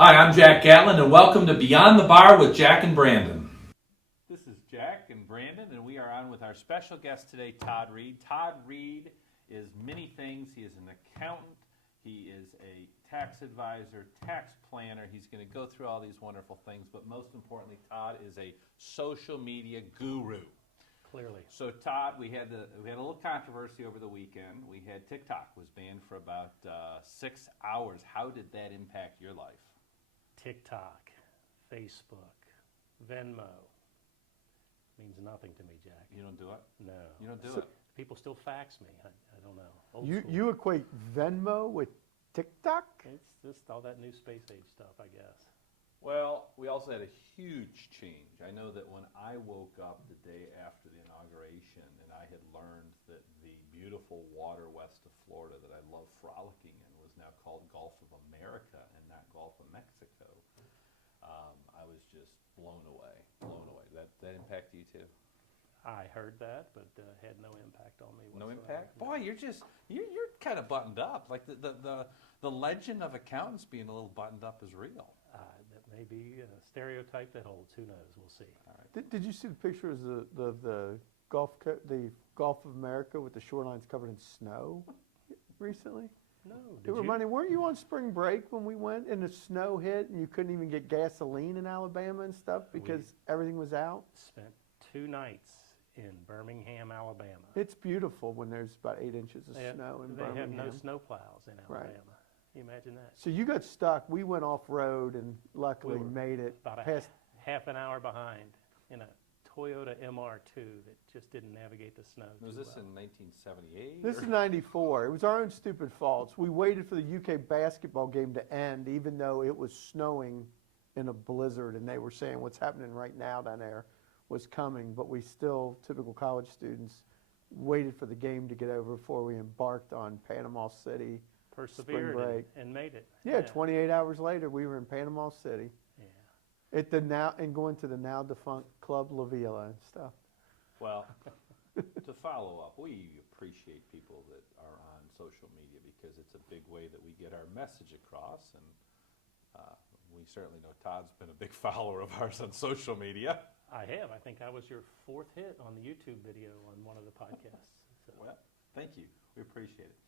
Hi, I'm Jack Gatlin, and welcome to Beyond the Bar with Jack and Brandon. This is Jack and Brandon, and we are on with our special guest today, Todd Reed. Todd Reed is many things. He is an accountant. He is a tax advisor, tax planner. He's going to go through all these wonderful things, but most importantly, Todd is a social media guru. Clearly. So, Todd, we had a little controversy over the weekend. We had TikTok was banned for about 6 hours. How did that impact your life? TikTok, Facebook, Venmo means nothing to me, Jack. You don't do it? No. You don't do it? People still fax me. I don't know. Old school. You equate Venmo with TikTok? It's just all that new space age stuff, I guess. Well, we also had a huge change. I know that when I woke up the day after the inauguration and I had learned that the beautiful water west of Florida that I love frolicking in was now called Gulf of America and not Gulf of Mexico, I was just blown away. That impacted you too? I heard that, but had no impact on me No whatsoever. impact? Boy, you're kind of buttoned up. Like the legend of accountants being a little buttoned up is real. That may be a stereotype that holds. Who knows? We'll see. All right. Did you see the pictures of the Gulf of America with the shorelines covered in snow recently? No. It Did you? reminded me, weren't you on spring break when we went and the snow hit and you couldn't even get gasoline in Alabama and stuff because everything was out? Spent 2 nights in Birmingham, Alabama. It's beautiful when there's about 8 inches of snow in Birmingham. They have no snow plows in Alabama. Right. Can you imagine that? So you got stuck. We went off road and luckily We were made it About a past. half an hour behind in a Toyota MR2 that just didn't navigate the snow Was too this well. in 1978? This is 94. It was our own stupid faults. We waited for the UK basketball game to end, even though it was snowing in a blizzard, and they were saying what's happening right now down there was coming. But we still, typical college students, waited for the game to get over before we embarked on Panama City. Persevered spring break. and made it. Yeah, 28 hours later, we were in Panama City. Yeah. At the now and going to the now defunct Club La Villa and stuff. Well, to follow up, we appreciate people that are on social media because it's a big way that we get our message across, and we certainly know Todd's been a big follower of ours on social media. I have. I think I was your 4th hit on the YouTube video on one of the podcasts. So. Well, thank you. We appreciate it.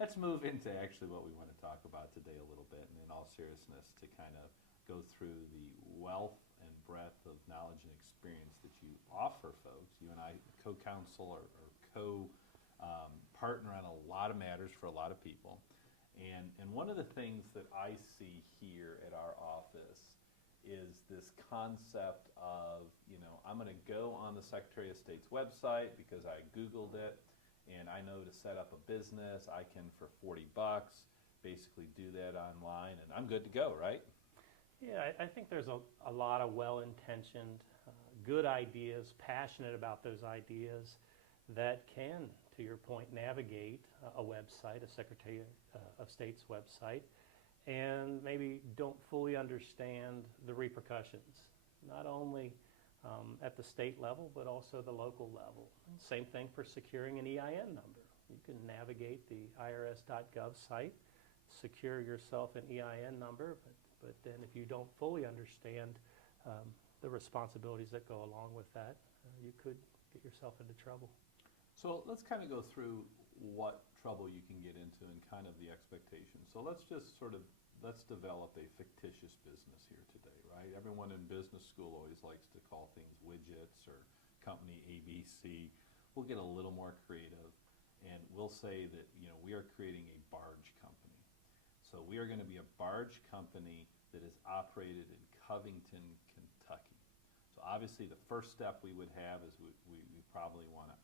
Let's move into actually what we want to talk about today a little bit, and in all seriousness, to kind of go through the wealth and breadth of knowledge and experience that you offer folks. You and I co-counsel or co-partner on a lot of matters for a lot of people. And one of the things that I see here at our office is this concept of, I'm going to go on the Secretary of State's website because I Googled it, and I know to set up a business, I can, for $40, basically do that online, and I'm good to go, right? Yeah, I think there's a lot of well-intentioned, good ideas, passionate about those ideas that can, to your point, navigate a website, a Secretary of State's website, and maybe don't fully understand the repercussions, not only at the state level, but also the local level. Same thing for securing an EIN number. You can navigate the irs.gov site, secure yourself an EIN number, but then if you don't fully understand the responsibilities that go along with that, you could get yourself into trouble. So let's kind of go through what trouble you can get into and kind of the expectations. So let's just let's develop a fictitious business here today, right? Everyone in business school always likes to call things widgets or company ABC. We'll get a little more creative, and we'll say that we are creating a barge company. So we are going to be a barge company that is operated in Covington, Kentucky. So obviously the first step we would have is we probably want to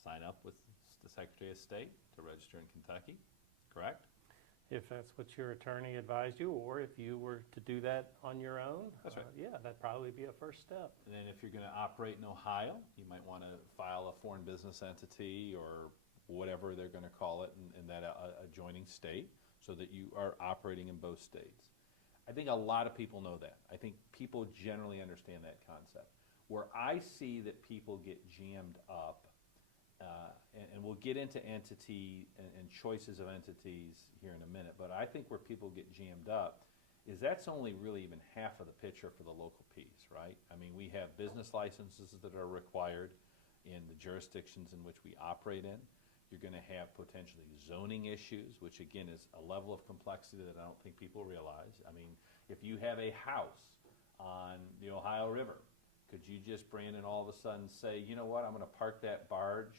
sign up with the Secretary of State to register in Kentucky, correct? If that's what your attorney advised you, or if you were to do that on your own, That's right. Yeah, that'd probably be a first step. And then if you're going to operate in Ohio, you might want to file a foreign business entity or whatever they're going to call it in that adjoining state so that you are operating in both states. I think a lot of people know that. I think people generally understand that concept. Where I see that people get jammed up, and we'll get into entity and choices of entities here in a minute, but I think where people get jammed up is that's only really even half of the picture for the local piece, right? I mean, we have business licenses that are required in the jurisdictions in which we operate in. You're going to have potentially zoning issues, which again is a level of complexity that I don't think people realize. I mean, if you have a house on the Ohio River, could you just, Brandon, all of a sudden say, you know what, I'm going to park that barge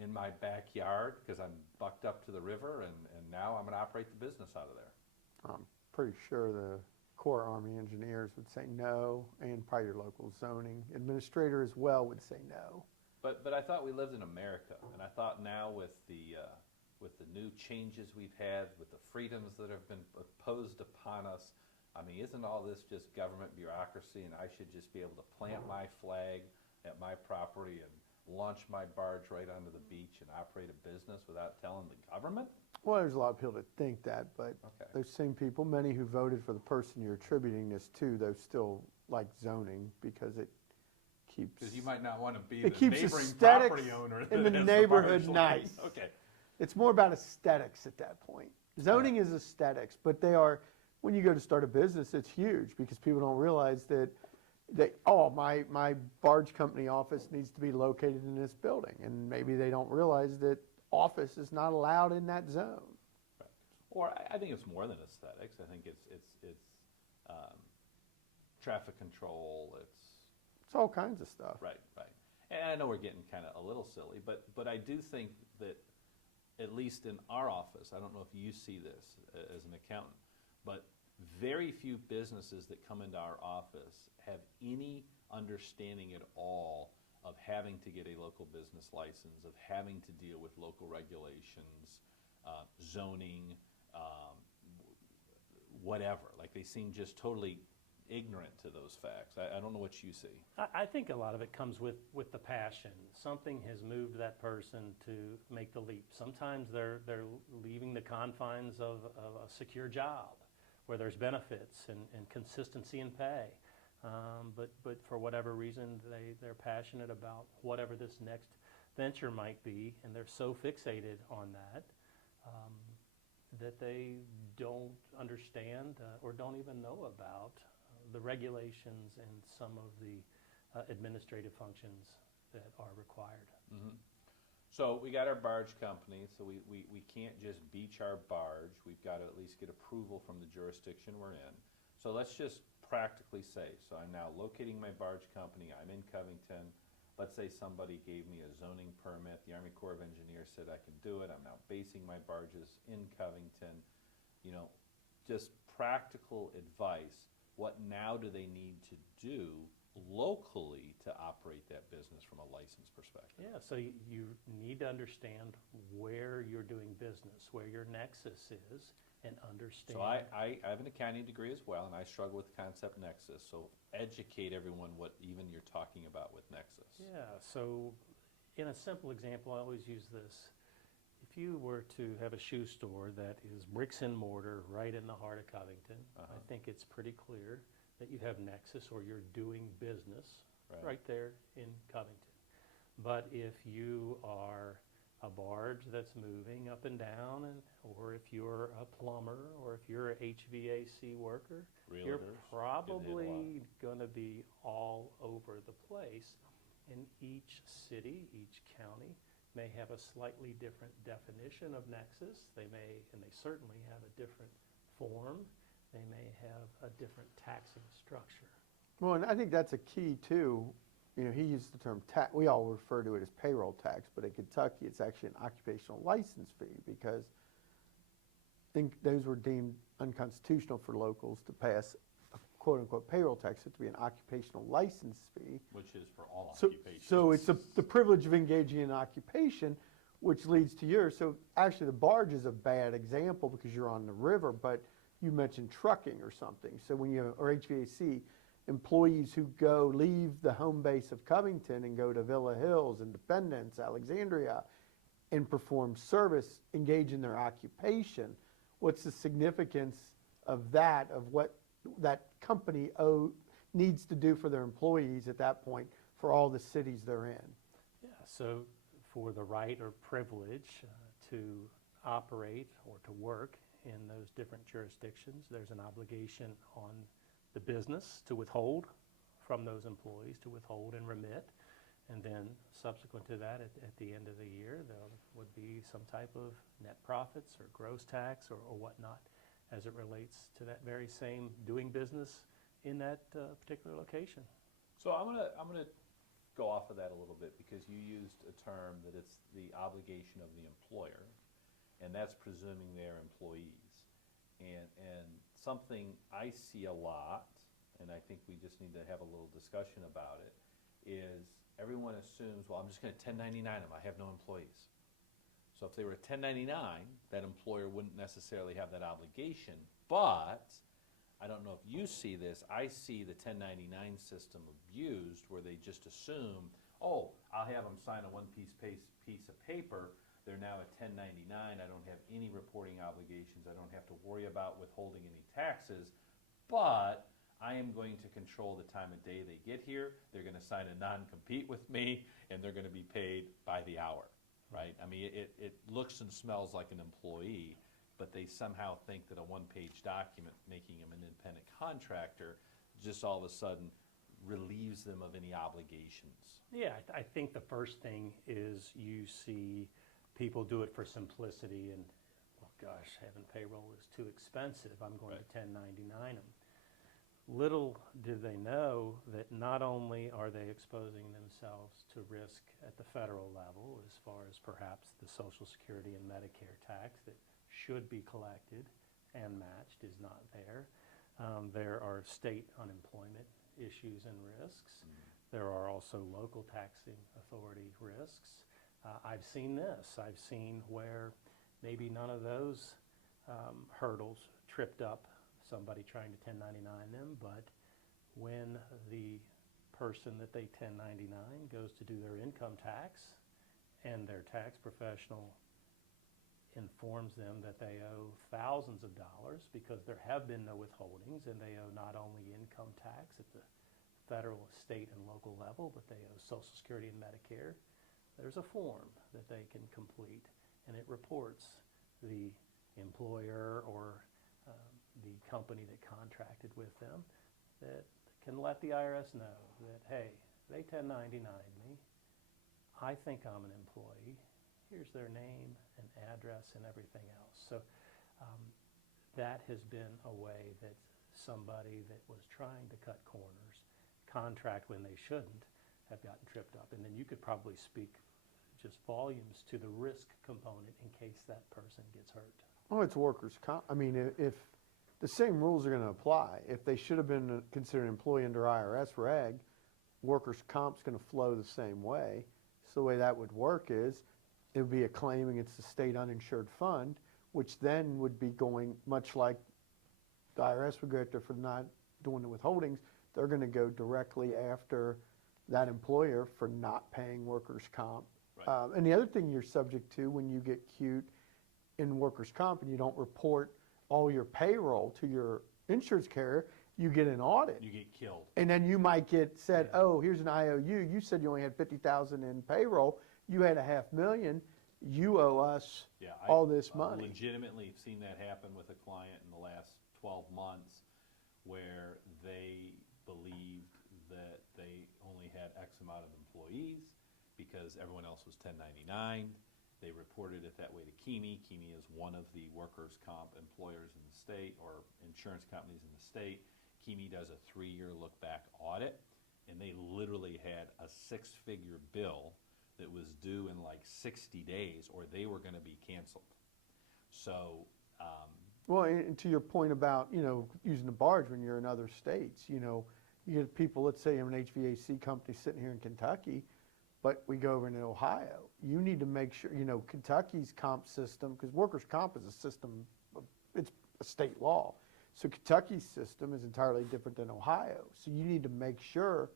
in my backyard because I'm bucked up to the river, and now I'm going to operate the business out of there? I'm pretty sure the Corps Army engineers would say no, and probably your local zoning administrator as well would say no. But I thought we lived in America, and I thought now with the new changes we've had, with the freedoms that have been imposed upon us, I mean, isn't all this just government bureaucracy, and I should just be able to plant my flag at my property and launch my barge right onto the beach and operate a business without telling the government? Well, there's a lot of people that think that, but Okay. those same people, many who voted for the person you're attributing this to, though still like zoning because it keeps. Because you might not want to be It the keeps neighboring aesthetics property owner in that the has neighborhood barge nice. line. Okay. It's more about aesthetics at that point. Zoning is aesthetics, but they are, when you go to start a business, it's huge because people don't realize that my barge company office needs to be located in this building. And maybe they don't realize that office is not allowed in that zone. Right. Or I think it's more than aesthetics. I think it's traffic control. It's all kinds of stuff. Right. And I know we're getting kind of a little silly, but I do think that at least in our office, I don't know if you see this as an accountant, but very few businesses that come into our office have any understanding at all of having to get a local business license, of having to deal with local regulations, zoning, whatever. Like, they seem just totally ignorant to those facts. I don't know what you see. I think a lot of it comes with the passion. Something has moved that person to make the leap. Sometimes they're leaving the confines of a secure job where there's benefits and consistency in pay. But for whatever reason, they're passionate about whatever this next venture might be, and they're so fixated on that that they don't understand or don't even know about the regulations and some of the administrative functions that are required. Mm-hmm. So we got our barge company, so we can't just beach our barge. We've got to at least get approval from the jurisdiction we're in. So let's just practically say, so I'm now locating my barge company, I'm in Covington. Let's say somebody gave me a zoning permit, the Army Corps of Engineers said I can do it, I'm now basing my barges in Covington. You know, just practical advice. What now do they need to do locally to operate that business from a license perspective? Yeah, so you need to understand where you're doing business, where your nexus is, and understand. So I have an accounting degree as well, and I struggle with the concept nexus. So educate everyone what even you're talking about with nexus. Yeah, so in a simple example, I always use this. If you were to have a shoe store that is bricks and mortar right in the heart of Covington, I think it's pretty clear that you have nexus or you're doing business right there in Covington. But if you are a barge that's moving up and down, or if you're a plumber, or if you're an HVAC worker, you're probably going to be all over the place. And each city, each county may have a slightly different definition of nexus. They certainly have a different form. They may have a different taxing structure. Well, and I think that's a key too. You know, he used the term tax. We all refer to it as payroll tax, but in Kentucky, it's actually an occupational license fee because I think those were deemed unconstitutional for locals to pass a quote-unquote payroll tax. It to be an occupational license fee. Which is for all So occupations. it's the privilege of engaging in occupation, which leads to yours. So actually, the barge is a bad example because you're on the river, but you mentioned trucking or something. So when you or HVAC, employees who leave the home base of Covington and go to Villa Hills, Independence, Alexandria, and perform service, engage in their occupation. What's the significance of that, of what that company needs to do for their employees at that point for all the cities they're in? Yeah, so for the right or privilege to operate or to work in those different jurisdictions. There's an obligation on the business to withhold from those employees, to withhold and remit. And then subsequent to that, at the end of the year, there would be some type of net profits or gross tax or whatnot as it relates to that very same doing business in that particular location. So I'm gonna go off of that a little bit, because you used a term that it's the obligation of the employer, and that's presuming they're employees. And something I see a lot, and I think we just need to have a little discussion about it, is everyone assumes, well, I'm just gonna 1099 them, I have no employees. So if they were a 1099, that employer wouldn't necessarily have that obligation, but I don't know if you see this, I see the 1099 system abused, where they just assume, oh, I'll have them sign a one-piece piece of paper, they're now a 1099, I don't have any reporting obligations, I don't have to worry about withholding any taxes, but I am going to control the time of day they get here, they're gonna sign a non-compete with me, and they're gonna be paid by the hour, right? I mean, it looks and smells like an employee, but they somehow think that a one-page document making them an independent contractor just all of a sudden relieves them of any obligations. Yeah, I think the first thing is you see people do it for simplicity and, well, gosh, having payroll is too expensive, I'm going to 1099 them. Little do they know that not only are they exposing themselves to risk at the federal level, as far as perhaps the Social Security and Medicare tax that should be collected and matched is not there. There are state unemployment issues and risks. There are also local taxing authority risks. I've seen this. I've seen where maybe none of those hurdles tripped up somebody trying to 1099 them, but when the person that they 1099 goes to do their income tax and their tax professional informs them that they owe thousands of dollars because there have been no withholdings, and they owe not only income tax at the federal, state, and local level, but they owe Social Security and Medicare, there's a form that they can complete, and it reports the employer or the company that contracted with them, that can let the IRS know that, hey, they 1099'd me, I think I'm an employee, here's their name and address and everything else. So that has been a way that somebody that was trying to cut corners, contract when they shouldn't, have gotten tripped up. And then you could probably speak just volumes to the risk component in case that person gets hurt. Well, it's workers' comp. I mean, if the same rules are going to apply, if they should have been considered an employee under IRS reg, workers' comp's going to flow the same way. So the way that would work is it would be a claim against the state uninsured fund, which then would be going much like the IRS would go after for not doing the withholdings. They're going to go directly after that employer for not paying workers' comp. Right. And the other thing you're subject to when you get cute in workers' comp and you don't report all your payroll to your insurance carrier, you get an audit. You get killed. And then you might get said, oh, here's an IOU. You said you only had $50,000 in payroll. You had $500,000. You owe us all this money. Legitimately seen that happen with a client in the last 12 months where they believed that they only had X amount of employees because everyone else was 1099. They reported it that way to KEME. KEME is one of the workers' comp employers in the state, or insurance companies in the state. KEME does a 3-year look-back audit, and they literally had a 6-figure bill that was due in like 60 days, or they were going to be canceled. So, well, and to your point about, using the barge when you're in other states, you get people, let's say I'm an HVAC company sitting here in Kentucky, but we go over into Ohio. You need to make sure, Kentucky's comp system, because workers' comp is a system, it's a state law. So Kentucky's system is entirely different than Ohio. So you need to make sure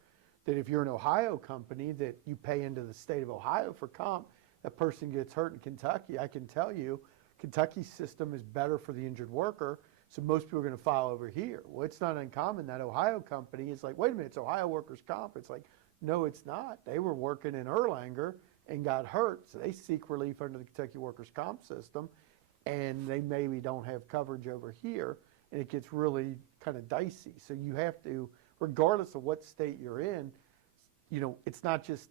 that if you're an Ohio company that you pay into the state of Ohio for comp, that person gets hurt in Kentucky. I can tell you, Kentucky's system is better for the injured worker, so most people are going to file over here. Well, it's not uncommon that Ohio company is like, wait a minute, it's Ohio workers' comp. It's like, no, it's not. They were working in Erlanger and got hurt, so they seek relief under the Kentucky workers' comp system. and they maybe don't have coverage over here, and it gets really kind of dicey. So you have to, regardless of what state you're in, it's not just,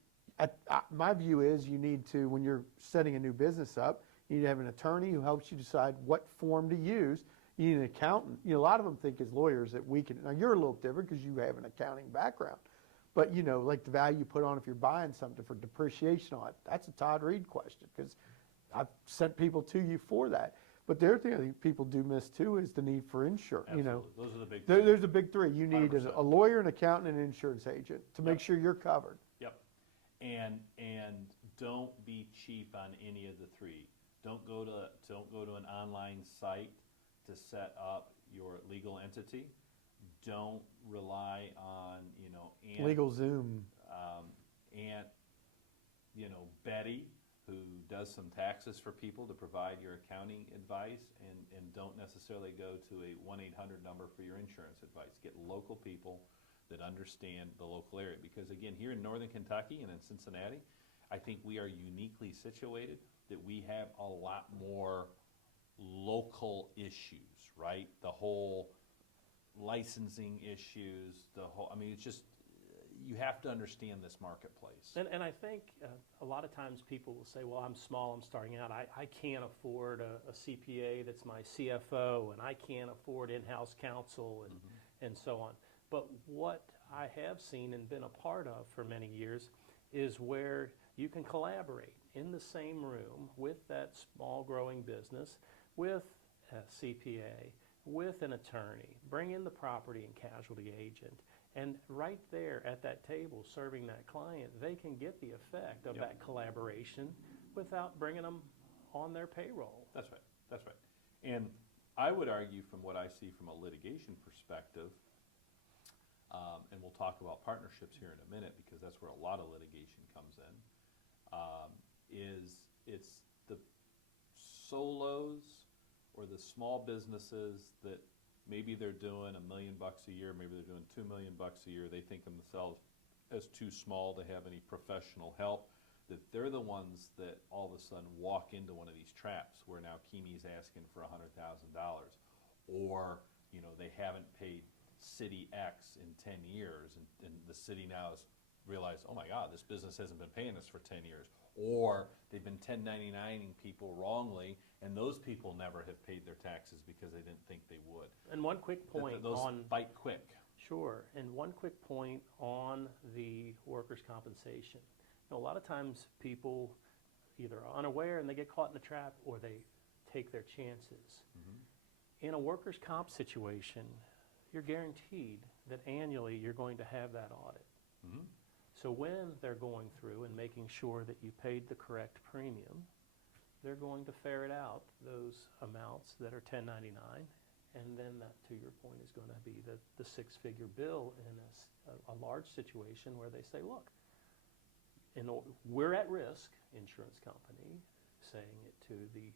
my view is you need to, when you're setting a new business up, you need to have an attorney who helps you decide what form to use. You need an accountant. A lot of them think as lawyers that we can, now you're a little different because you have an accounting background, but like the value you put on if you're buying something for depreciation on it, that's a Todd Reed question, because I've sent people to you for that. But the other thing I think people do miss too is the need for insurance. Absolutely. Those are the big There's the big three. You need 100%. a lawyer, an accountant, and an insurance agent to make Yep. sure you're covered. Yep. And don't be cheap on any of the three. Don't go to an online site to set up your legal entity. Don't rely on Legal Zoom. Aunt Betty, who does some taxes for people, to provide your accounting advice, and don't necessarily go to a 1-800 number for your insurance advice. Get local people that understand the local area, because again, here in Northern Kentucky and in Cincinnati, I think we are uniquely situated that we have a lot more local issues, right? The whole licensing issues, it's just, you have to understand this marketplace. And I think a lot of times people will say, well, I'm small, I'm starting out, I can't afford a CPA that's my CFO, and I can't afford in-house counsel, and so on. But what I have seen and been a part of for many years is where you can collaborate in the same room with that small growing business, with a CPA, with an attorney, bring in the property and casualty agent, and right there at that table serving that client, they can get the effect of that collaboration without bringing them on their payroll. That's right. And I would argue, from what I see from a litigation perspective, and we'll talk about partnerships here in a minute because that's where a lot of litigation comes in, is it's the solos or the small businesses that maybe they're doing $1 million a year, maybe they're doing $2 million a year. They think of themselves as too small to have any professional help, that they're the ones that all of a sudden walk into one of these traps where now Keeney's asking for $100,000, or they haven't paid city X in 10 years, and the city now has realized, oh my God, this business hasn't been paying us for 10 years, or they've been 1099ing people wrongly, and those people never have paid their taxes because they didn't think they would. And one quick point Those on bite quick. Sure, and one quick point on the workers' compensation. A lot of times people either are unaware and they get caught in a trap, or they take their chances. In a workers' comp situation, you're guaranteed that annually you're going to have that audit. So when they're going through and making sure that you paid the correct premium, they're going to ferret out those amounts that are 1099, and then that, to your point, is going to be the six-figure bill in a large situation where they say, look, we're at risk, insurance company, saying it to the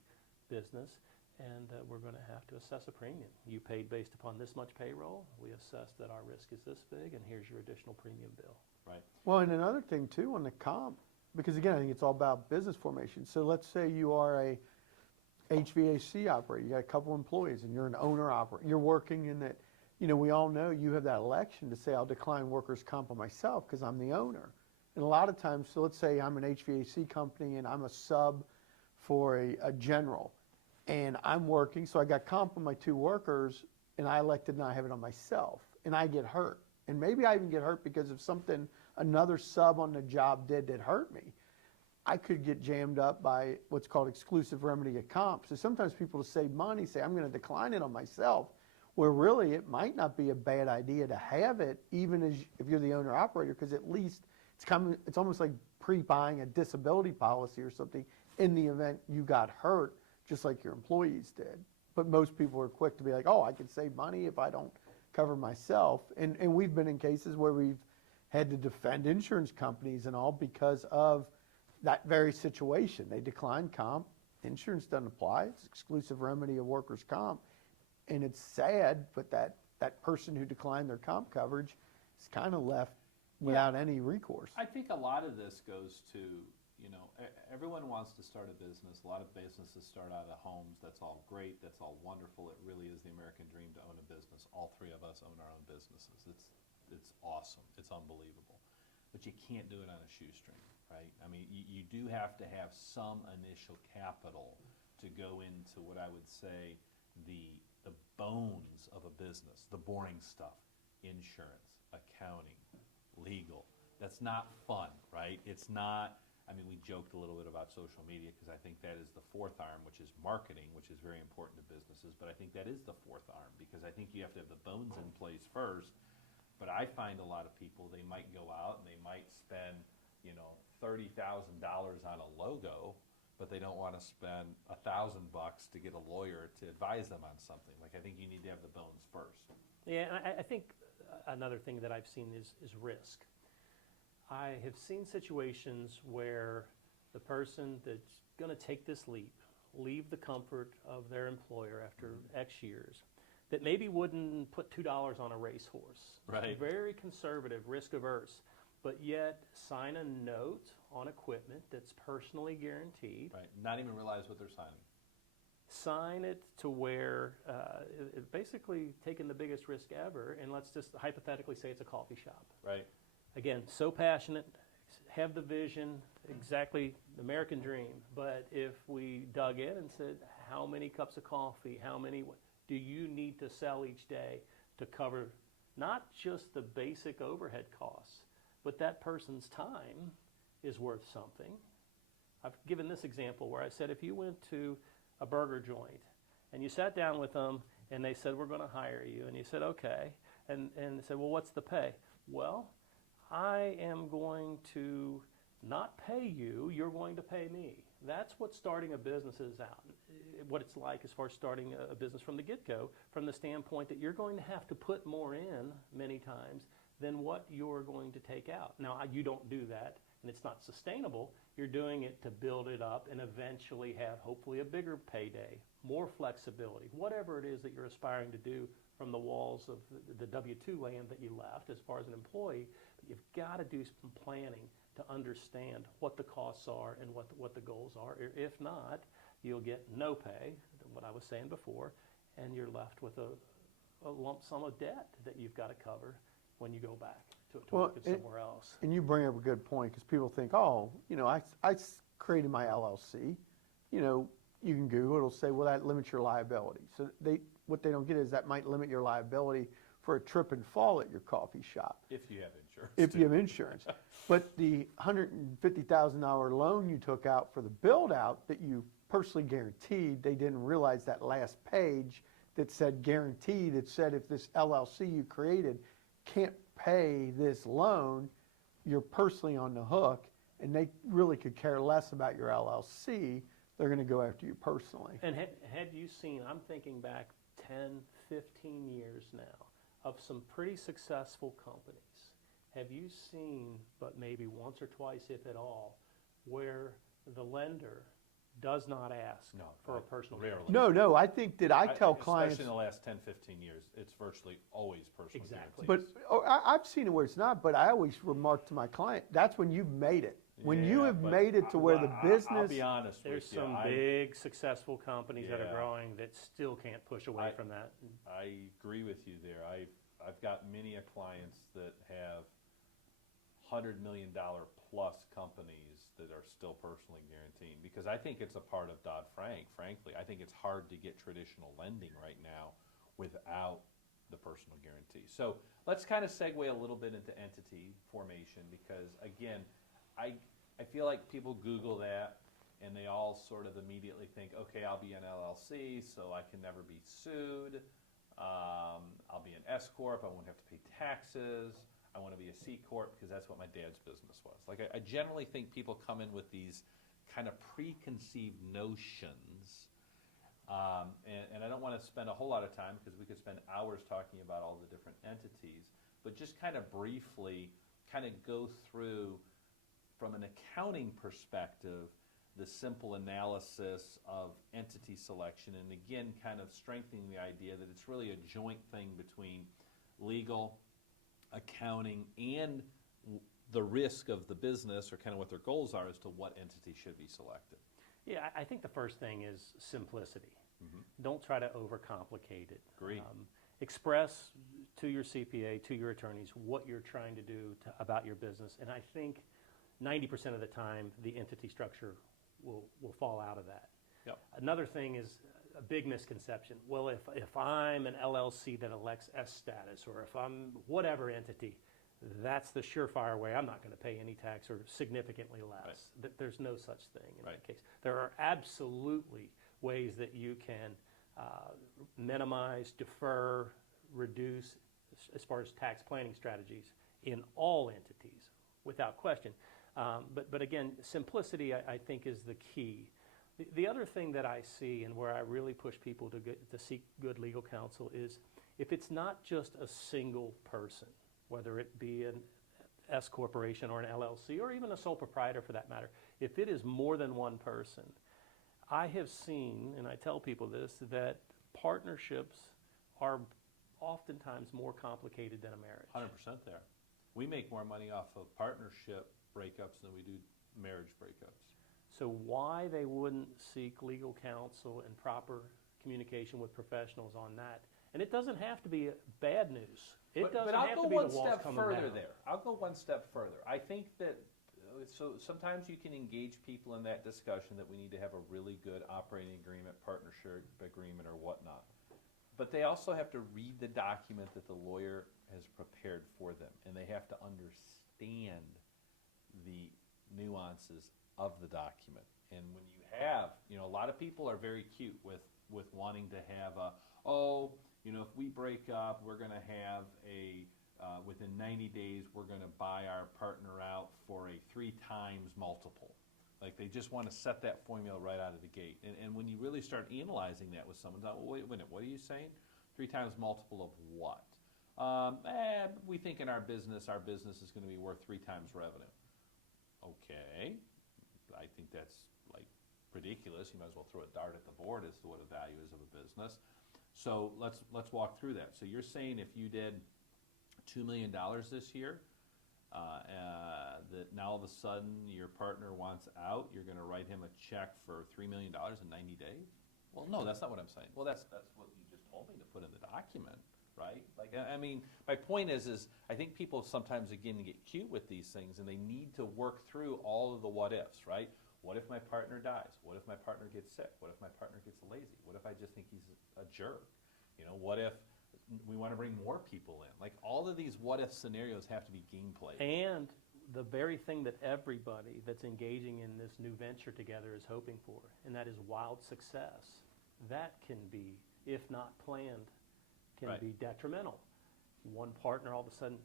business, and we're going to have to assess a premium. You paid based upon this much payroll. We assess that our risk is this big, and here's your additional premium bill. Right. Well, and another thing too on the comp, because again, I think it's all about business formation. So let's say you are a HVAC operator, you got a couple employees, and you're an owner operator. You're working in that, we all know you have that election to say, I'll decline workers' comp on myself because I'm the owner. And a lot of times, so let's say I'm an HVAC company and I'm a sub for a general, and I'm working, so I got comp on my two workers, and I elected not to have it on myself, and I get hurt. And maybe I even get hurt because of something another sub on the job did that hurt me. I could get jammed up by what's called exclusive remedy of comp. So sometimes people, to save money, say, I'm going to decline it on myself, where really it might not be a bad idea to have it, even if you're the owner-operator, because at least it's almost like pre-buying a disability policy or something in the event you got hurt, just like your employees did. But most people are quick to be like, oh, I can save money if I don't cover myself. And we've been in cases where we've had to defend insurance companies and all because of that very situation. They decline comp, insurance doesn't apply, it's exclusive remedy of workers' comp. And it's sad, but that person who declined their comp coverage is kind of left without any recourse. I think a lot of this goes to, everyone wants to start a business. A lot of businesses start out of homes. That's all great. That's all wonderful. It really is the American dream to own a business. All three of us own our own businesses. It's awesome. It's unbelievable. But you can't do it on a shoestring, right? I mean, you do have to have some initial capital to go into what I would say the bones of a business, the boring stuff, insurance, accounting, legal. That's not fun, right? It's not. I mean, we joked a little bit about social media because I think that is the fourth arm, which is marketing, which is very important to businesses. But I think that is the fourth arm because I think you have to have the bones in place first. But I find a lot of people, they might go out and they might spend, $30,000 on a logo, but they don't want to spend $1,000 to get a lawyer to advise them on something. Like, I think you need to have the bones first. Yeah, and I think another thing that I've seen is risk. I have seen situations where the person that's going to take this leap, leave the comfort of their employer after X years, that maybe wouldn't put $2 on a racehorse. Right. Very conservative, risk averse, but yet sign a note on equipment that's personally guaranteed. Right. Not even realize what they're signing. Sign it to where basically taking the biggest risk ever, and let's just hypothetically say it's a coffee shop. Right. Again, so passionate, have the vision, exactly the American dream. But if we dug in and said, how many cups of coffee, how many do you need to sell each day to cover not just the basic overhead costs, but that person's time is worth something. I've given this example where I said if you went to a burger joint and you sat down with them and they said, we're going to hire you, and you said, okay, and they said, well, what's the pay? Well, I am going to not pay you, you're going to pay me. That's what starting a business is what it's like as far as starting a business from the get-go, from the standpoint that you're going to have to put more in many times than what you're going to take out. Now, you don't do that, and it's not sustainable. You're doing it to build it up and eventually have hopefully a bigger payday, more flexibility, whatever it is that you're aspiring to do from the walls of the W-2 land that you left as far as an employee. But you've got to do some planning to understand what the costs are and what the goals are. If not, you'll get no pay, what I was saying before, and you're left with a lump sum of debt that you've got to cover when you go back to work at somewhere else. And you bring up a good point because people think, I created my LLC. You can Google, it'll say, well, that limits your liability. So what they don't get is that might limit your liability for a trip and fall at your coffee shop. If you have insurance. If you have insurance. But the $150,000 loan you took out for the build out that you personally guaranteed, they didn't realize that last page that said guaranteed, it said if this LLC you created can't pay this loan, you're personally on the hook, and they really could care less about your LLC. They're going to go after you personally. And had you seen, I'm thinking back 10, 15 years now, of some pretty successful companies. Have you seen, but maybe once or twice, if at all, where the lender does not ask for a personal guarantee? Rarely. No, I think that I tell clients. Especially in the last 10, 15 years, it's virtually always personal Exactly. guarantees. But I've seen it where it's not, but I always remark to my client, that's when you've made it. When you Yeah, have but made it to where the business. I'll be honest There's with you. some big successful companies that are Yeah. growing that still can't push away from that. I agree with you there. I've got many clients that have $100 million plus companies that are still personally guaranteeing, because I think it's a part of Dodd-Frank, frankly. I think it's hard to get traditional lending right now without the personal guarantee. So let's kind of segue a little bit into entity formation, because again, I feel like people Google that and they all sort of immediately think, okay, I'll be an LLC, so I can never be sued. I'll be an S Corp, I won't have to pay taxes. I want to be a C Corp because that's what my dad's business was. Like, I generally think people come in with these kind of preconceived notions, and I don't want to spend a whole lot of time because we could spend hours talking about all the different entities, but just kind of briefly kind of go through, from an accounting perspective, the simple analysis of entity selection, and again, kind of strengthening the idea that it's really a joint thing between legal, accounting, and the risk of the business or kind of what their goals are as to what entity should be selected. Yeah, I think the first thing is simplicity. Don't try to overcomplicate it. Agree. Express to your CPA, to your attorneys, what you're trying to do about your business. And I think 90% of the time, the entity structure will fall out of that. Yep. Another thing is a big misconception. Well, if I'm an LLC that elects S status, or if I'm whatever entity, that's the surefire way. I'm not going to pay any tax or significantly less. There's no such thing in that case. There are absolutely ways that you can minimize, defer, reduce, as far as tax planning strategies in all entities, without question. But again, simplicity, I think, is the key. The other thing that I see, and where I really push people to seek good legal counsel, is if it's not just a single person, whether it be an S corporation or an LLC, or even a sole proprietor for that matter, if it is more than one person, I have seen, and I tell people this, that partnerships are oftentimes more complicated than a marriage. 100% there. We make more money off of partnership breakups than we do marriage breakups. So why they wouldn't seek legal counsel and proper communication with professionals on that? And it doesn't have to be bad news. It doesn't have to be the walls coming down. I'll go one step further. I think that so sometimes you can engage people in that discussion that we need to have a really good operating agreement, partnership agreement, or whatnot. But they also have to read the document that the lawyer has prepared for them, and they have to understand the nuances of the document. And when you have, a lot of people are very cute with wanting to have if we break up, we're going to have within 90 days, we're going to buy our partner out for a 3 times multiple. Like, they just want to set that formula right out of the gate. And when you really start analyzing that with someone, well, wait a minute, what are you saying? 3 times multiple of what? We think in our business is going to be worth 3 times revenue. Okay, I think that's like ridiculous. You might as well throw a dart at the board as to what a value is of a business. So let's walk through that. So you're saying if you did $2 million this year, that now all of a sudden your partner wants out, you're going to write him a check for $3 million in 90 days? Well, no, that's not what I'm saying. Well, that's what you just told me to put in the document, right? Like, I mean, my point is I think people sometimes, again, get cute with these things, and they need to work through all of the what-ifs, right? What if my partner dies? What if my partner gets sick? What if my partner gets lazy? What if I just think he's a jerk? What if we want to bring more people in? Like, all of these what-if scenarios have to be game played. And the very thing that everybody that's engaging in this new venture together is hoping for, and that is wild success. That can be, if not planned, can be detrimental. One partner all of a sudden,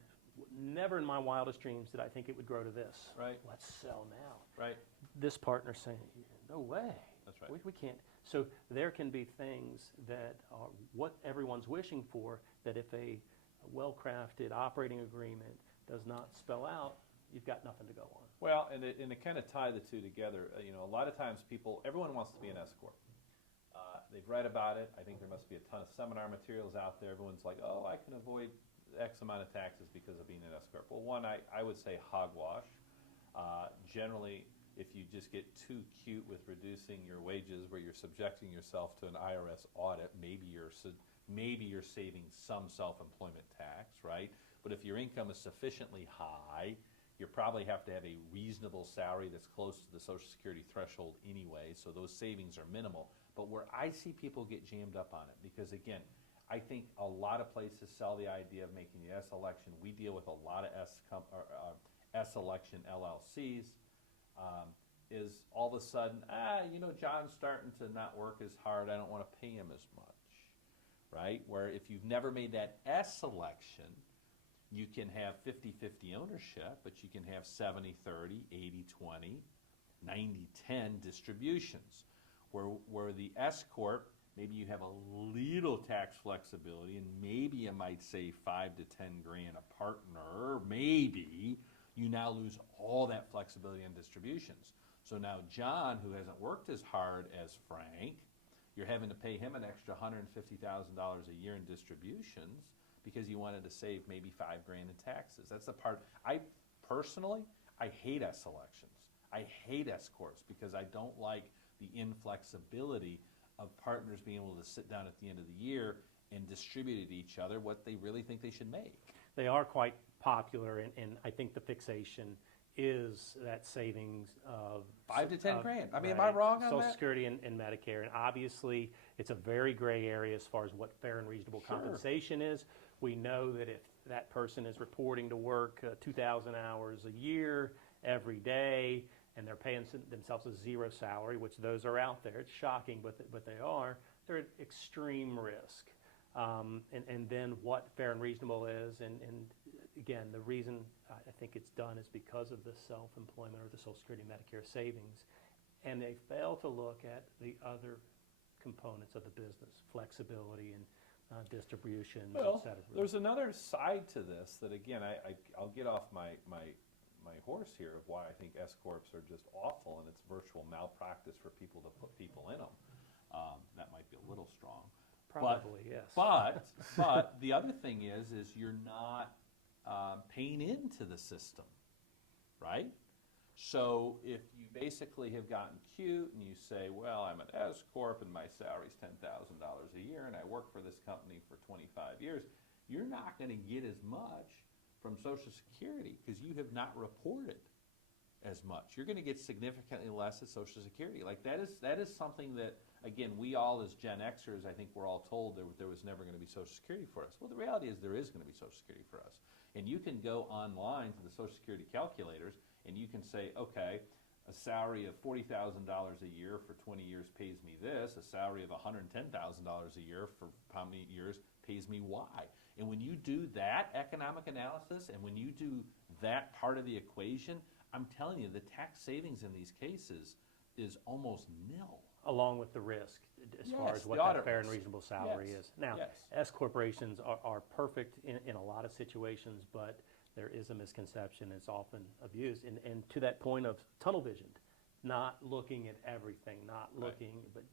never in my wildest dreams did I think it would grow to this. Right. Let's sell now. Right. This partner saying, no way. That's right. We can't. So there can be things that are what everyone's wishing for, that if a well-crafted operating agreement does not spell out, you've got nothing to go on. Well, and to kind of tie the two together, a lot of times everyone wants to be an S corp. They've read about it. I think there must be a ton of seminar materials out there. Everyone's like, oh, I can avoid X amount of taxes because of being an S corp. Well, one, I would say hogwash. Generally, if you just get too cute with reducing your wages, where you're subjecting yourself to an IRS audit, maybe you're saving some self-employment tax, right? But if your income is sufficiently high, you probably have to have a reasonable salary that's close to the Social Security threshold anyway, so those savings are minimal. But where I see people get jammed up on it, because again, I think a lot of places sell the idea of making the S election. We deal with a lot of S election LLCs. Is all of a sudden, John's starting to not work as hard. I don't want to pay him as much, right? Where if you've never made that S election, you can have 50-50 ownership, but you can have 70-30, 80-20, 90-10 distributions. Where the S corp, maybe you have a little tax flexibility, and maybe you might save $5 to $10 grand a partner. Maybe you now lose all that flexibility in distributions. So now John, who hasn't worked as hard as Frank, you're having to pay him an extra $150,000 a year in distributions because you wanted to save maybe $5 grand in taxes. That's the part I personally, I hate S selections. I hate S corps because I don't like the inflexibility of partners being able to sit down at the end of the year and distribute to each other what they really think they should make. They are quite popular, and I think the fixation is that savings of 5 to 10 grand. I mean, am I right, wrong on Social that? Security and Medicare, and obviously it's a very gray area as far as what fair and reasonable Sure. compensation is. We know that if that person is reporting to work 2,000 hours a year every day, and they're paying themselves a zero salary, which those are out there. It's shocking, but they are. They're at extreme risk. And then what fair and reasonable is, and again, the reason I think it's done is because of the self-employment or the Social Security Medicare savings, and they fail to look at the other components of the business, flexibility and distributions, Well, et cetera. there's another side to this that, again, I'll get off my horse here of why I think S corps are just awful, and it's virtual malpractice for people to put people in them. That might be a little strong. Probably, yes. But the other thing is you're not paying into the system, right? So if you basically have gotten cute and you say, well, I'm an S corp and my salary's $10,000 a year and I work for this company for 25 years, you're not going to get as much from Social Security because you have not reported as much. You're going to get significantly less at Social Security. Like that is something that, again, we all as Gen Xers, I think we're all told there was never going to be Social Security for us. Well, the reality is there is going to be Social Security for us. And you can go online to the Social Security calculators and you can say, okay, a salary of $40,000 a year for 20 years pays me this. A salary of $110,000 a year for how many years pays me Y. And when you do that economic analysis and when you do that part of the equation, I'm telling you, the tax savings in these cases is almost nil. Along with the risk as far Yes, as the what that audit fair and risk. reasonable salary Yes, is. Now, yes. S corporations are perfect in a lot of situations, but there is a misconception. It's often abused. And to that point of tunnel vision, not looking at everything, not looking but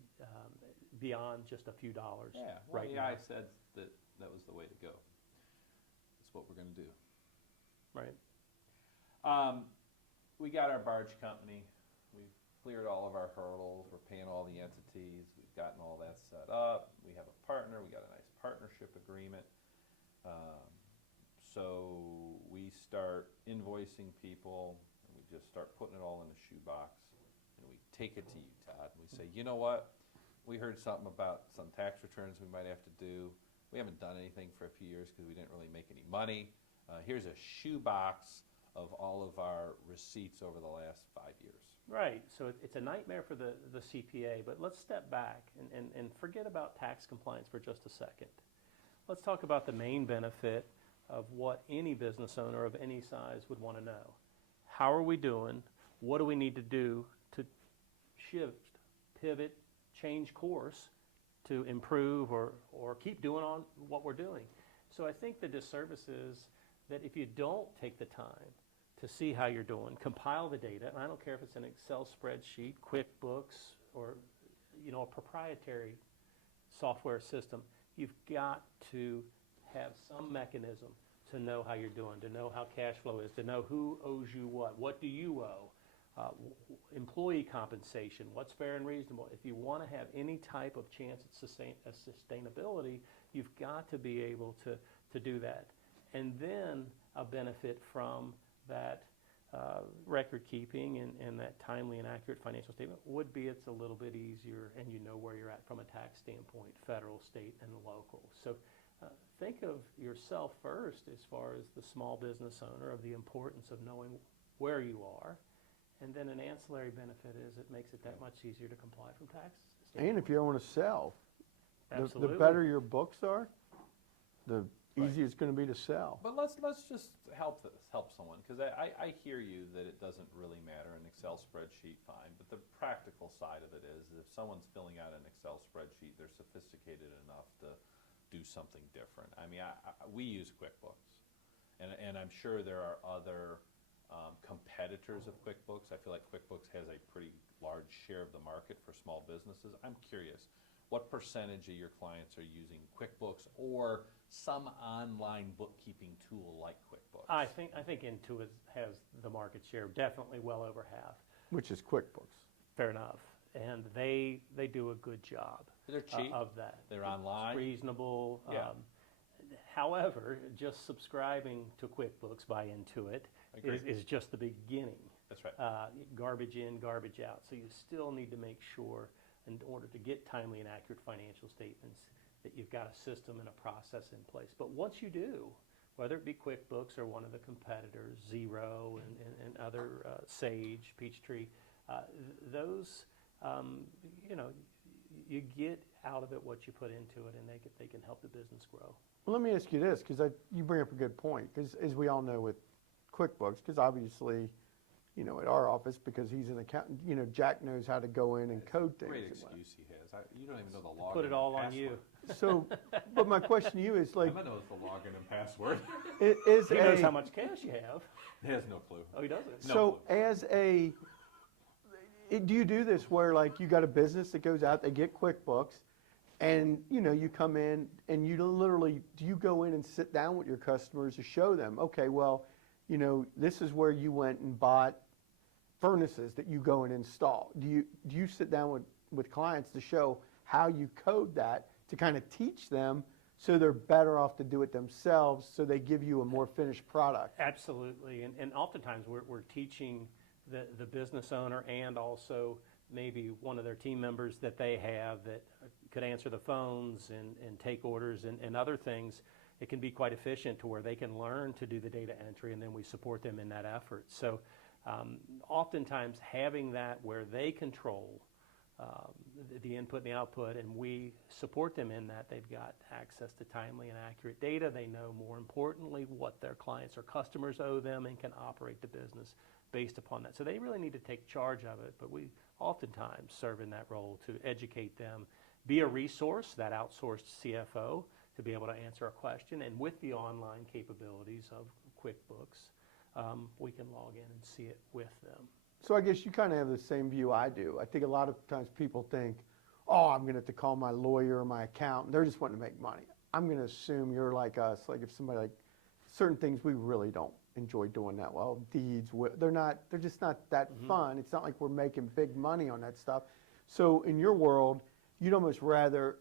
beyond just a few dollars. Yeah, well, right yeah, now. I said that was the way to go. That's what we're going to do. Right. We got our barge company. We've cleared all of our hurdles. We're paying all the entities. We've gotten all that set up. We have a partner. We got a nice partnership agreement. So we start invoicing people, and we just start putting it all in a shoebox, and we take it to you, Todd. And we say, you know what? We heard something about some tax returns we might have to do. We haven't done anything for a few years because we didn't really make any money. Here's a shoebox of all of our receipts over the last 5 years. Right. So it's a nightmare for the CPA, but let's step back and forget about tax compliance for just a second. Let's talk about the main benefit of what any business owner of any size would want to know. How are we doing? What do we need to do to shift, pivot, change course to improve or keep doing on what we're doing? So I think the disservice is that if you don't take the time to see how you're doing, compile the data, and I don't care if it's an Excel spreadsheet, QuickBooks, or a proprietary software system, you've got to have some mechanism to know how you're doing, to know how cash flow is, to know who owes you what do you owe, employee compensation, what's fair and reasonable. If you want to have any type of chance at sustainability, you've got to be able to do that. And then a benefit from that record keeping and that timely and accurate financial statement would be it's a little bit easier and you know where you're at from a tax standpoint, federal, state, and local. So think of yourself first as far as the small business owner of the importance of knowing where you are. And then an ancillary benefit is it makes it that much easier to comply from tax standpoint. And if you want to sell, Absolutely. the better your books are, the Right. easier it's going to be to sell. But let's just help someone, because I hear you that it doesn't really matter. An Excel spreadsheet, fine. But the practical side of it is if someone's filling out an Excel spreadsheet, they're sophisticated enough to do something different. I mean, we use QuickBooks, and I'm sure there are other competitors of QuickBooks. I feel like QuickBooks has a pretty large share of the market for small businesses. I'm curious, what percentage of your clients are using QuickBooks or some online bookkeeping tool like QuickBooks? I think Intuit has the market share, definitely well over half. Which is QuickBooks. Fair enough. And they do a good job They're cheap. of that. They're online. It's reasonable. Yeah. However, just subscribing to QuickBooks by Intuit Agreed. is just the beginning. That's right. Garbage in, garbage out. So you still need to make sure, in order to get timely and accurate financial statements, that you've got a system and a process in place. But once you do, whether it be QuickBooks or one of the competitors, Xero and other Sage, Peachtree, those, you get out of it what you put into it, and they can help the business grow. Well, let me ask you this, because you bring up a good point, because as we all know with QuickBooks, because obviously, at our office, because he's an accountant, Jack knows how to go in and code things. Great excuse he has. You don't even know the login. Put it all and on you. password. So, but my question to you is like, Emma knows the login and password. is He knows how much cash you have. He has no clue. Oh, he doesn't? No so clue. do you do this where like you got a business that goes out, they get QuickBooks, and you come in and you literally, do you go in and sit down with your customers to show them, okay, well, this is where you went and bought furnaces that you go and install. Do you sit down with clients to show how you code that, to kind of teach them so they're better off to do it themselves, so they give you a more finished product? Absolutely, and oftentimes we're teaching the business owner and also maybe one of their team members that they have that could answer the phones and take orders and other things. It can be quite efficient to where they can learn to do the data entry, and then we support them in that effort. So oftentimes having that where they control the input and the output, and we support them in that, they've got access to timely and accurate data. They know, more importantly, what their clients or customers owe them and can operate the business based upon that. So they really need to take charge of it, but we oftentimes serve in that role to educate them, be a resource, that outsourced CFO, to be able to answer a question. And with the online capabilities of QuickBooks, we can log in and see it with them. So I guess you kind of have the same view I do. I think a lot of times people think, oh, I'm going to have to call my lawyer or my accountant. They're just wanting to make money. I'm going to assume you're like us. Like if somebody, like certain things we really don't enjoy doing that well. Deeds, they're just not that fun. It's not like we're making big money on that stuff. So in your world, you'd almost rather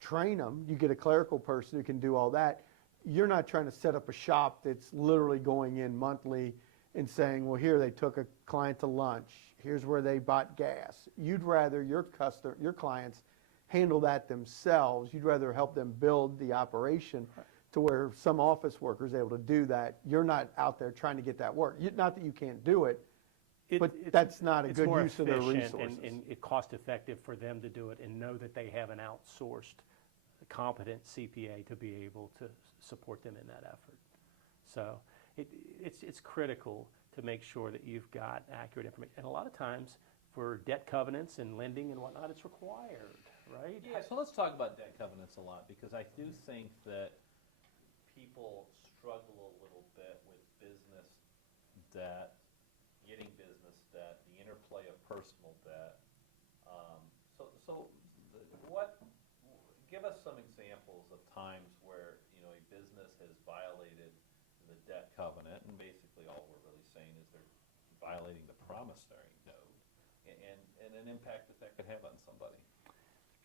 train them. You get a clerical person who can do all that. You're not trying to set up a shop that's literally going in monthly and saying, well, here they took a client to lunch. Here's where they bought gas. You'd rather your clients handle that themselves. You'd rather help them build the operation to where some office worker is able to do that. You're not out there trying to get that work. Not that you can't do it, but that's not a good use of their resources. And it's cost effective for them to do it and know that they have an outsourced, competent CPA to be able to support them in that effort. So it's critical to make sure that you've got accurate information. And a lot of times for debt covenants and lending and whatnot, it's required, right? Yeah, so let's talk about debt covenants a lot, because I do think that people struggle a little bit with business debt, getting business debt, the interplay of personal debt. Give us some examples of times where a business has violated the debt covenant, and basically all we're really saying is they're violating the promissory note, and an impact that could have on somebody.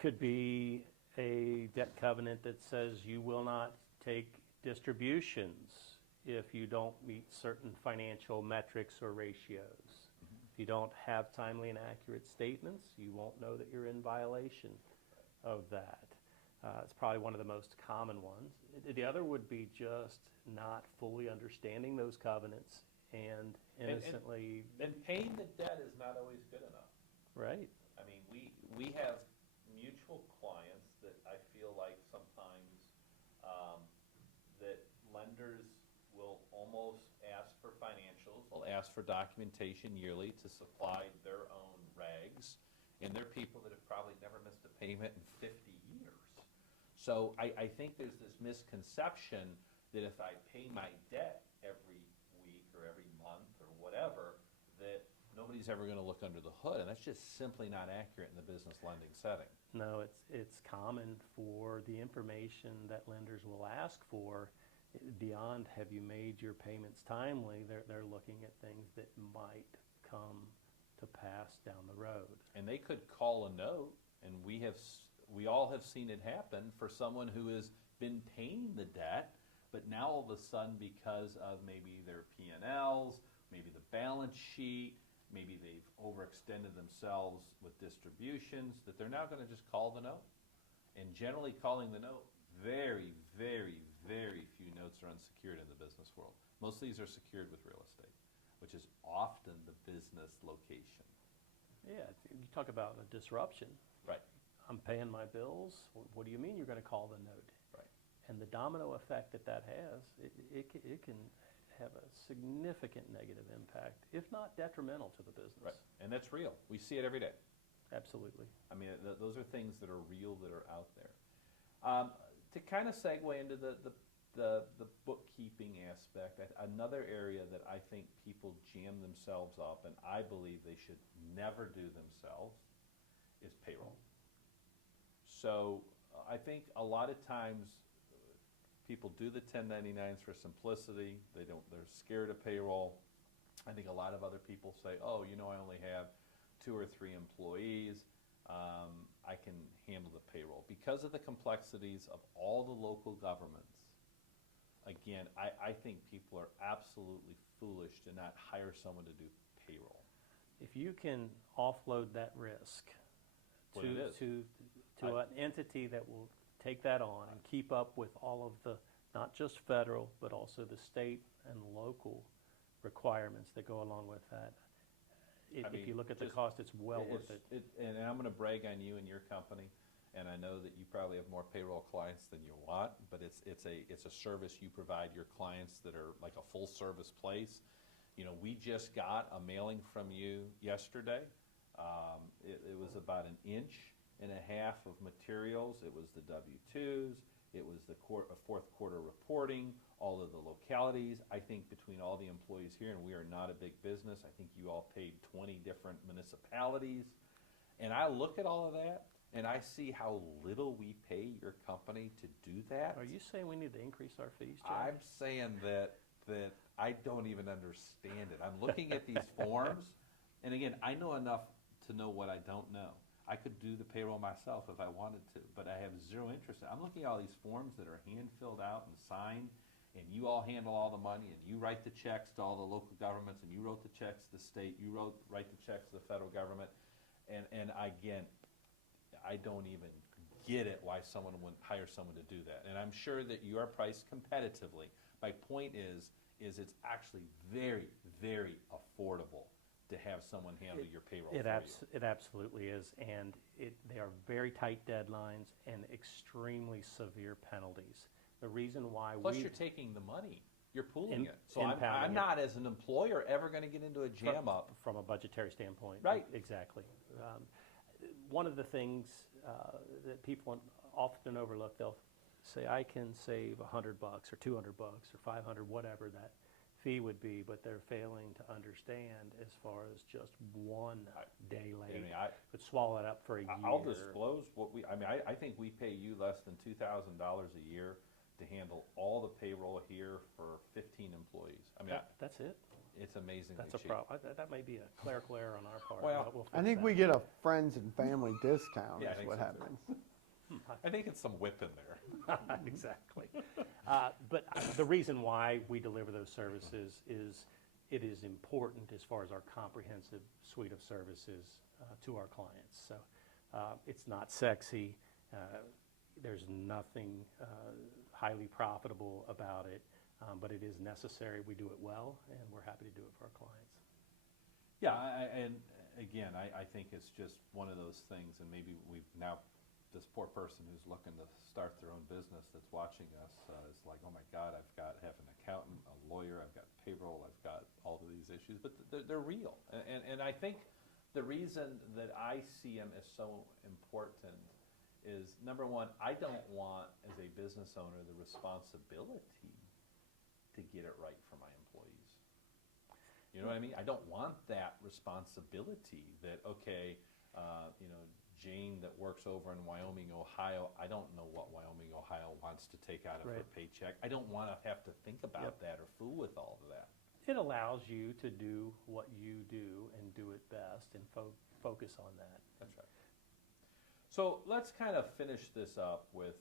Could be a debt covenant that says you will not take distributions if you don't meet certain financial metrics or ratios. If you don't have timely and accurate statements, you won't know that you're in violation of that. It's probably one of the most common ones. The other would be just not fully understanding those covenants and innocently. And paying the debt is not always good enough. Right. I mean, we have mutual clients that I feel like sometimes that lenders will almost ask for financials, will ask for documentation yearly to supply their own regs, and they're people that have probably never missed a payment in 50 years. So I think there's this misconception that if I pay my debt every week or every month or whatever, that no nobody's ever going to look under the hood, and that's just simply not accurate in the business lending setting. No, it's common for the information that lenders will ask for. Beyond have you made your payments timely, they're looking at things that might come to pass down the road. And they could call a note, and we all have seen it happen for someone who has been paying the debt, but now all of a sudden, because of maybe their P&Ls, maybe the balance sheet, maybe they've overextended themselves with distributions, that they're now going to just call the note. And generally calling the note, very, very, very few notes are unsecured in the business world. Most of these are secured with real estate, which is often the business location. Yeah, you talk about a disruption. Right. I'm paying my bills. What do you mean you're going to call the note? Right. And the domino effect that has, it can have a significant negative impact, if not detrimental to the business. Right. And that's real. We see it every day. Absolutely. I mean, those are things that are real, that are out there. To kind of segue into the bookkeeping aspect, another area that I think people jam themselves up, and I believe they should never do themselves, is payroll. So I think a lot of times people do the 1099s for simplicity. They're scared of payroll. I think a lot of other people say, oh, I only have 2 or 3 employees. I can handle the payroll. Because of the complexities of all the local governments, again, I think people are absolutely foolish to not hire someone to do payroll. If you can offload that risk What it is. to an entity that will take that on and keep up with all of the, not just federal, but also the state and local requirements that go along with that. If you look at the cost, it's well worth it. And I'm going to brag on you and your company, and I know that you probably have more payroll clients than you want, but it's a service you provide your clients that are like a full service place. We just got a mailing from you yesterday. It was about 1.5 inches of materials. It was the W-2s. It was the fourth quarter reporting, all of the localities. I think between all the employees here, and we are not a big business, I think you all paid 20 different municipalities. And I look at all of that, and I see how little we pay your company to do that. Are you saying we need to increase our fees, Jack? I'm saying that I don't even understand it. I'm looking at these forms, and again, I know enough to know what I don't know. I could do the payroll myself if I wanted to, but I have zero interest. I'm looking at all these forms that are hand-filled out and signed, and you all handle all the money, and you write the checks to all the local governments, and you wrote the checks to the state, you write the checks to the federal government, and again, I don't even get it why someone would hire someone to do that. And I'm sure that you are priced competitively. My point is it's actually very, very affordable to have someone handle your payroll for you. It absolutely is, and they are very tight deadlines and extremely severe penalties. The reason why Plus, you're taking the money. You're pooling it. So I'm impounding not, as an employer, ever going to get into a jam up. from a budgetary standpoint. Right. Exactly. One of the things that people often overlook, they'll say, I can save $100 or $200 or $500, whatever that fee would be, but they're failing to understand as far as just one day late would swallow it up for a year. I'll disclose what I think we pay you less than $2,000 a year to handle all the payroll here for 15 employees. That's it. It's amazingly That's a cheap. problem. That may be a clerical error on our part. Well, We'll I think fix we that. get a friends and family discount Yeah, I is think what so, happens. I think it's some whip in there. Exactly. But the reason why we deliver those services is it is important as far as our comprehensive suite of services to our clients. So it's not sexy. There's nothing highly profitable about it, but it is necessary. We do it well, and we're happy to do it for our clients. Yeah, and again, I think it's just one of those things, and maybe we've now, this poor person who's looking to start their own business that's watching us is like, oh my God, I've got to have an accountant, a lawyer, I've got payroll, I've got all of these issues, but they're real. And I think the reason that I see them as so important is, number one, I don't want, as a business owner, the responsibility to get it right for my employees. You know what I mean? I don't want that responsibility that, okay, you know, Jane that works over in Wyoming, Ohio, I don't know what Wyoming, Ohio wants to take out of her Right. paycheck. I don't want to have to think about Yep. that or fool with all of that. It allows you to do what you do and do it best and focus on that. That's right. So let's kind of finish this up with,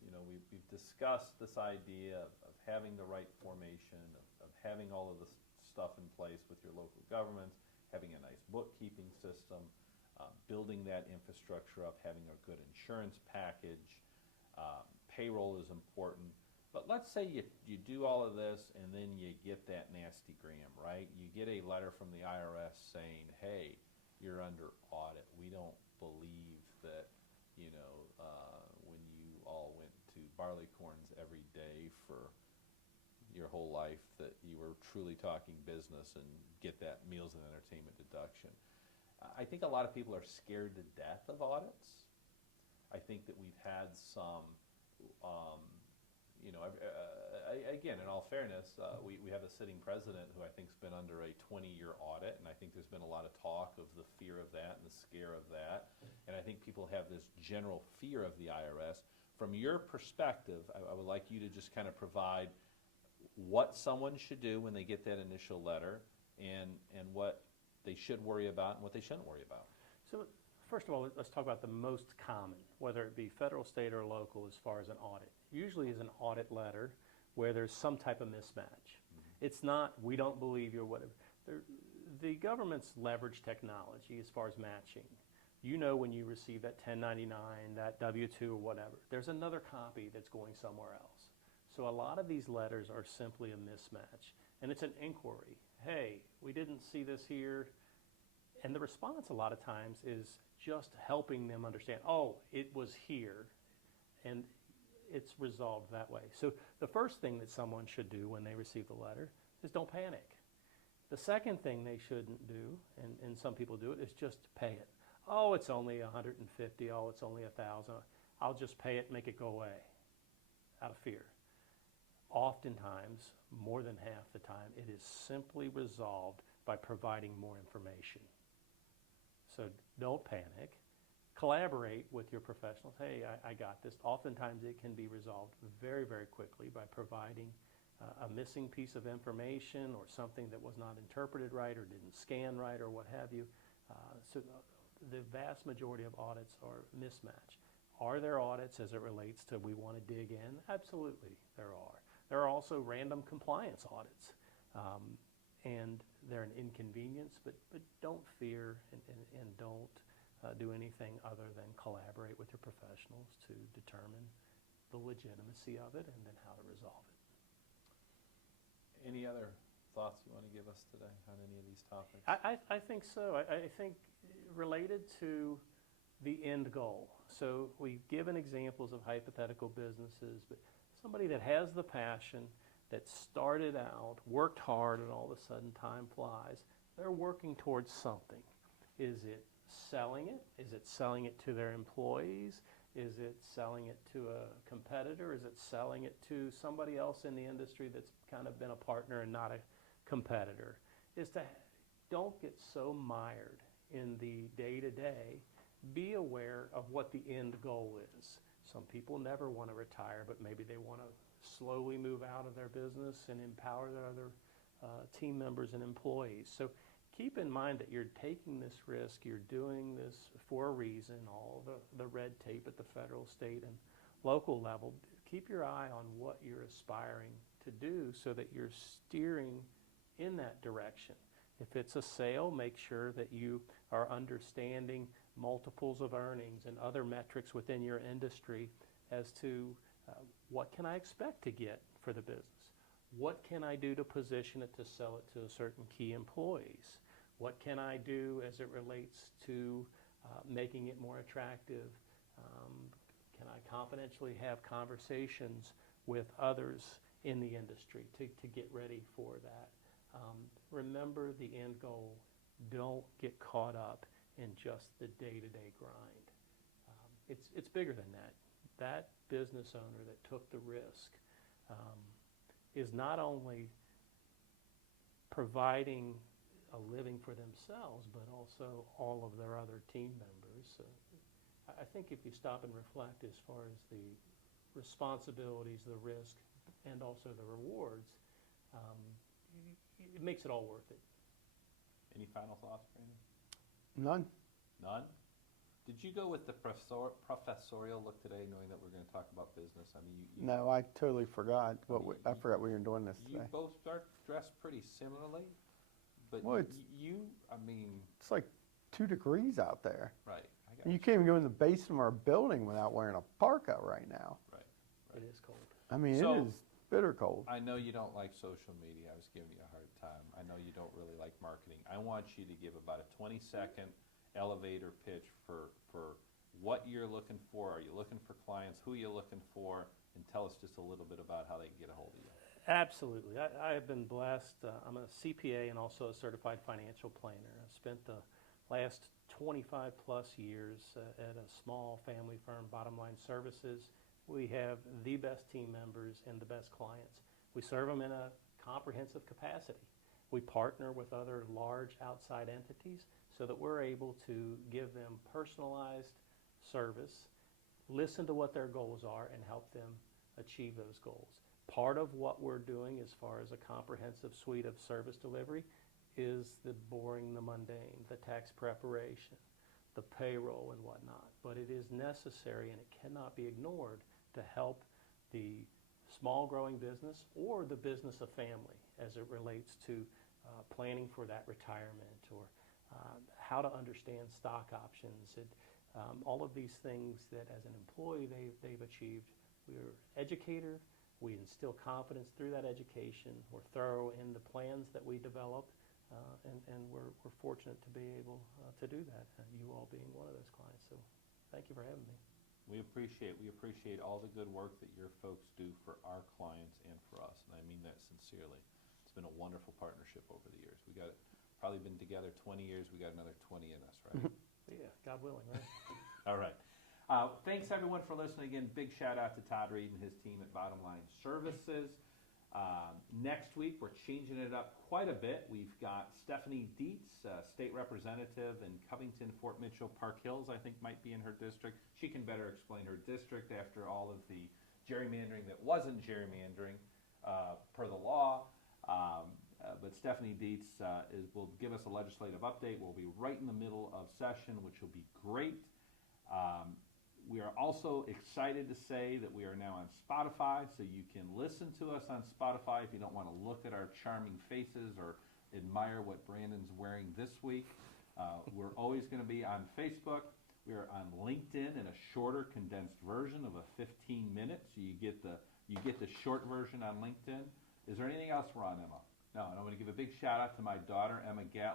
you know, we've discussed this idea of having the right formation, of having all of this stuff in place with your local governments, having a nice bookkeeping system, building that infrastructure up, having a good insurance package. Payroll is important. But let's say you do all of this and then you get that nasty gram, right? You get a letter from the IRS saying, hey, you're under audit. We don't believe that, you know, when you all went to Barleycorns every day for your whole life that you were truly talking business and get that meals and entertainment deduction. I think a lot of people are scared to death of audits. I think that we've had some, you know, again, in all fairness, we have a sitting president who I think has been under a 20-year audit, and I think there's been a lot of talk of the fear of that and the scare of that, and I think people have this general fear of the IRS. From your perspective, I would like you to just kind of provide what someone should do when they get that initial letter, and what they should worry about and what they shouldn't worry about. So first of all, let's talk about the most common, whether it be federal, state, or local, as far as an audit. Usually is an audit letter where there's some type of mismatch. It's not, we don't believe you or whatever. The government's leveraged technology as far as matching. You know when you receive that 1099, that W-2 or whatever, there's another copy that's going somewhere else. So a lot of these letters are simply a mismatch. And it's an inquiry. Hey, we didn't see this here. And the response a lot of times is just helping them understand, oh, it was here. And it's resolved that way. So the first thing that someone should do when they receive the letter is don't panic. The second thing they shouldn't do, and some people do it, is just pay it. Oh, it's only $150. Oh, it's only $1,000. I'll just pay it and make it go away out of fear. Oftentimes, more than half the time, it is simply resolved by providing more information. So don't panic. Collaborate with your professionals. Hey, I got this. Oftentimes it can be resolved very, very quickly by providing a missing piece of information or something that was not interpreted right or didn't scan right or what have you. So the vast majority of audits are mismatch. Are there audits as it relates to we want to dig in? Absolutely, there are. There are also random compliance audits. And they're an inconvenience, but don't fear and don't do anything other than collaborate with your professionals to determine the legitimacy of it and then how to resolve it. Any other thoughts you want to give us today on any of these topics? I think so. I think related to the end goal. So we've given examples of hypothetical businesses, but somebody that has the passion, that started out, worked hard, and all of a sudden time flies, they're working towards something. Is it selling it? Is it selling it to their employees? Is it selling it to a competitor? Is it selling it to somebody else in the industry that's kind of been a partner and not a competitor? Is to don't get so mired in the day-to-day. Be aware of what the end goal is. Some people never want to retire, but maybe they want to slowly move out of their business and empower their other team members and employees. So keep in mind that you're taking this risk, you're doing this for a reason, all the red tape at the federal, state, and local level. Keep your eye on what you're aspiring to do so that you're steering in that direction. If it's a sale, make sure that you are understanding multiples of earnings and other metrics within your industry as to what can I expect to get for the business? What can I do to position it to sell it to a certain key employees? What can I do as it relates to making it more attractive? Can I confidentially have conversations with others in the industry to get ready for that? Remember the end goal. Don't get caught up in just the day-to-day grind. It's bigger than that. That business owner that took the risk is not only providing a living for themselves, but also all of their other team members. I think if you stop and reflect as far as the responsibilities, the risk, and also the rewards, it makes it all worth it. Any final thoughts, Brandon? None. None? Did you go with the professorial look today, knowing that we're going to talk about business? I mean, No, I totally forgot. I You- forgot we were doing this you today. both are dressed pretty similarly, but Well, it's- I mean, It's like 2 degrees out there. right. I got And you can't even go in the basement of our building without wearing a parka right now. Right. It is cold. I mean, So- it is bitter cold. I know you don't like social media. I was giving you a hard time. I know you don't really like marketing. I want you to give about a 20-second elevator pitch for what you're looking for. Are you looking for clients? Who are you looking for? And tell us just a little bit about how they can get a hold of you. Absolutely. I have been blessed. I'm a CPA and also a certified financial planner. I've spent the last 25 plus years at a small family firm, Bottom Line Services. We have the best team members and the best clients. We serve them in a comprehensive capacity. We partner with other large outside entities so that we're able to give them personalized service, listen to what their goals are, and help them achieve those goals. Part of what we're doing as far as a comprehensive suite of service delivery is the boring, the mundane, the tax preparation, the payroll and whatnot. But it is necessary and it cannot be ignored to help the small growing business or the business of family as it relates to planning for that retirement or how to understand stock options. All of these things that as an employee they've achieved. We're educator. We instill confidence through that education. We're thorough in the plans that we develop, and we're fortunate to be able to do that, you all being one of those clients. So thank you for having me. We appreciate all the good work that your folks do for our clients and for us, and I mean that sincerely. It's been a wonderful partnership over the years. We got probably been together 20 years. We got another 20 in us, right? Yeah, God willing, right? All right. Thanks, everyone, for listening. Again, big shout-out to Todd Reed and his team at Bottom Line Services. Next week, we're changing it up quite a bit. We've got Stephanie Dietz, state representative in Covington, Fort Mitchell, Park Hills, I think might be in her district. She can better explain her district after all of the gerrymandering that wasn't gerrymandering per the law. But Stephanie Dietz will give us a legislative update. We'll be right in the middle of session, which will be great. We are also excited to say that we are now on Spotify, so you can listen to us on Spotify if you don't want to look at our charming faces or admire what Brandon's wearing this week. We're always going to be on Facebook. We are on LinkedIn in a shorter, condensed version of a 15 minutes. So you get the short version on LinkedIn. Is there anything else we're on, Emma? No, and I'm going to give a big shout out to my daughter, Emma Gatlin.